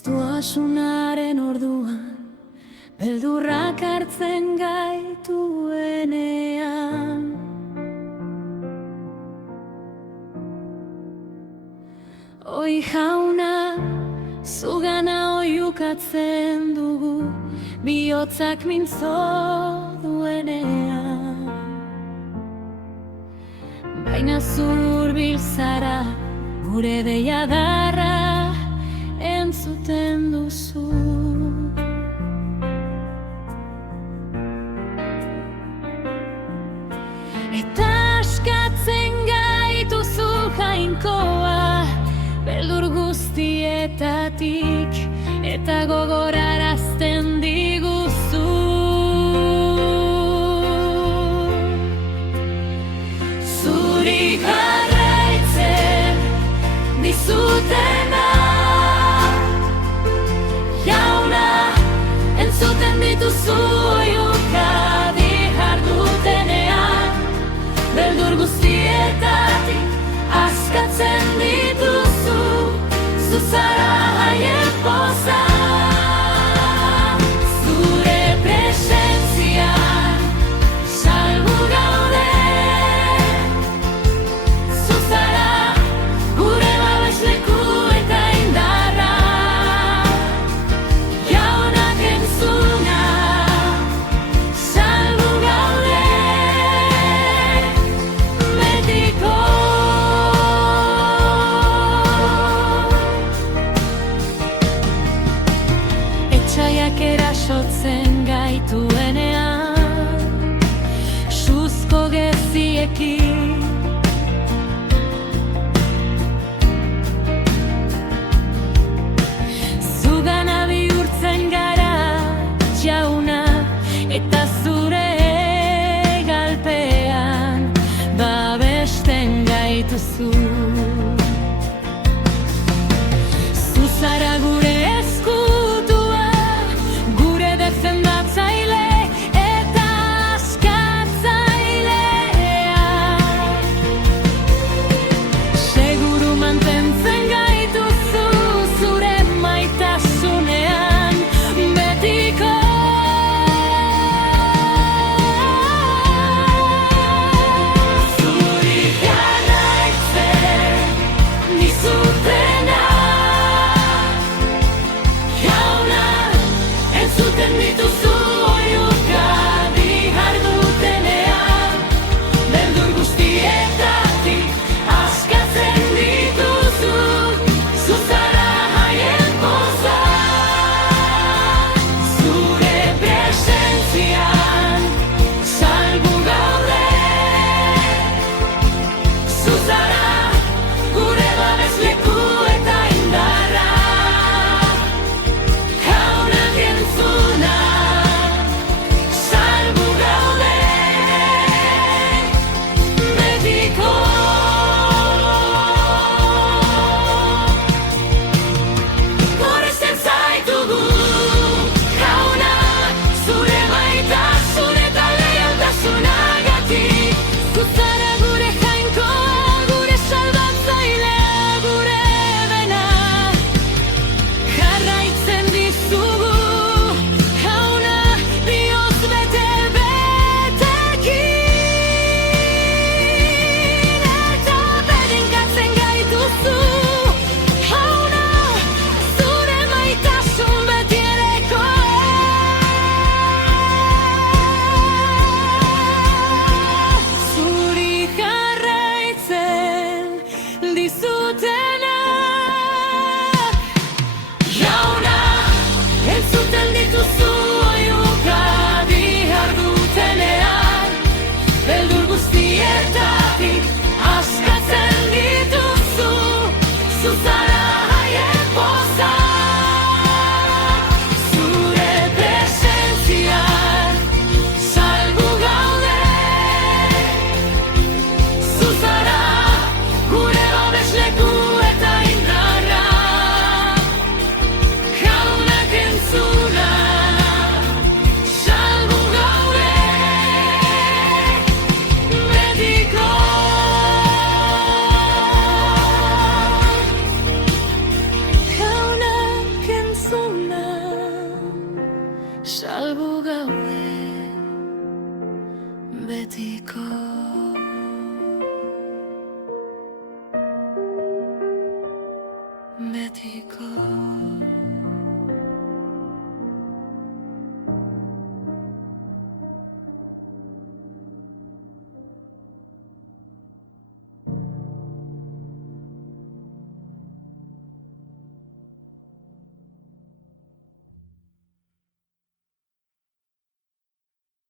Tristuasunaren orduan, beldurrak hartzen gaituenean. Oi jauna, zugana oihukatzen dugu, bihotzak mintzo duenean. Baina zurbil zara, gure deiadarra entzuten duzu. Eta askatzen gaituzu jainkoa, beldur guztietatik, eta gogorarazten diguzu. Zuri jarraitzen dizutena, jauna, entzuten dituzu oihuka dihardutenean, beldur guztietatik askatzen dituzu, zuzara haien poza. Zure presentzian salbu gaude, zuzara gure babesleku eta indarra. Jaunak entzuna, salbu gaude, betiko. Etxaiak erasotzen gaituenean, suzko geziekin. Zugana bihurtzen gara, jauna, eta zure galpean babesten gaituzu. Zuzara gure eskutua, gure defendatzaile eta askatzailea. Seguru mantentzen gaituzu zure maitasunean, betiko. Zuri jarraitzen dizutena, jauna, entzuten dituzu oihuka dihardutenean, beldur guztietatik askatzen dituzu, zuzara haien poza. Zure presentzian salbu gaude, zuzara gure babesleku eta indarra. Jaunak entzuna, betiko